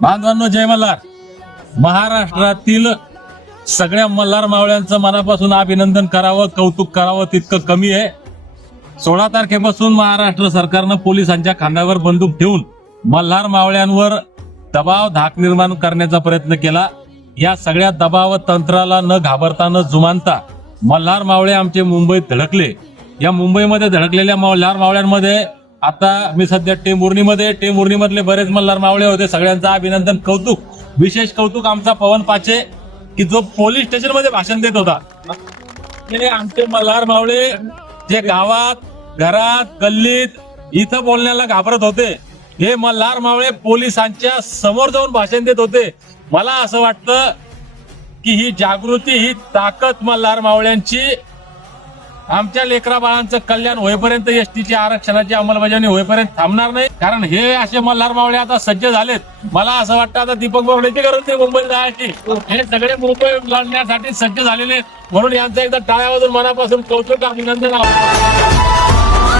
बांधवांनो, जय मल्हार. महाराष्ट्रातील सगळ्या मल्हार मावळ्यांचं मनापासून अभिनंदन करावं, कौतुक करावं तितकं कमी आहे. 16 तारखेपासून महाराष्ट्र सरकारनं पोलिसांच्या खांद्यावर बंदूक ठेवून मल्हार मावळ्यांवर दबाव धाक निर्माण करण्याचा प्रयत्न केला. या सगळ्या दबाव तंत्राला न घाबरता न जुमानता मल्हार मावळे आमचे मुंबईत धडकले. या मुंबईमध्ये धडकलेल्या मल्हार मावळ्यांमध्ये आता मी सध्या टेंभुर्णीमधले बरेच मल्हार मावळे होते. सगळ्यांचं अभिनंदन, कौतुक. विशेष कौतुक आमचा पवन पाचे की जो पोलीस स्टेशन मध्ये भाषण देत होता. हे आमचे मल्हार मावळे जे गावात घरात गल्लीत इथं बोलण्याला घाबरत होते, हे मल्हार मावळे पोलिसांच्या समोर जाऊन भाषण देत होते. मला असं वाटतं की ही जागृती, ही ताकद मल्हार मावळ्यांची आमच्या लेकरा बाळांचं कल्याण होईपर्यंत, एसटीची आरक्षणाची अंमलबजावणी होईपर्यंत थांबणार नाही. कारण हे असे मल्हार मावळे आता सज्ज झालेत. मला असं वाटतं आता दीपक बोर्डेची गरज नाही मुंबईत जायची. हे सगळे मुंबई लढण्यासाठी सज्ज झालेले, म्हणून यांचं एकदा टाळ्या वाजून मनापासून कौतुक, अभिनंदन.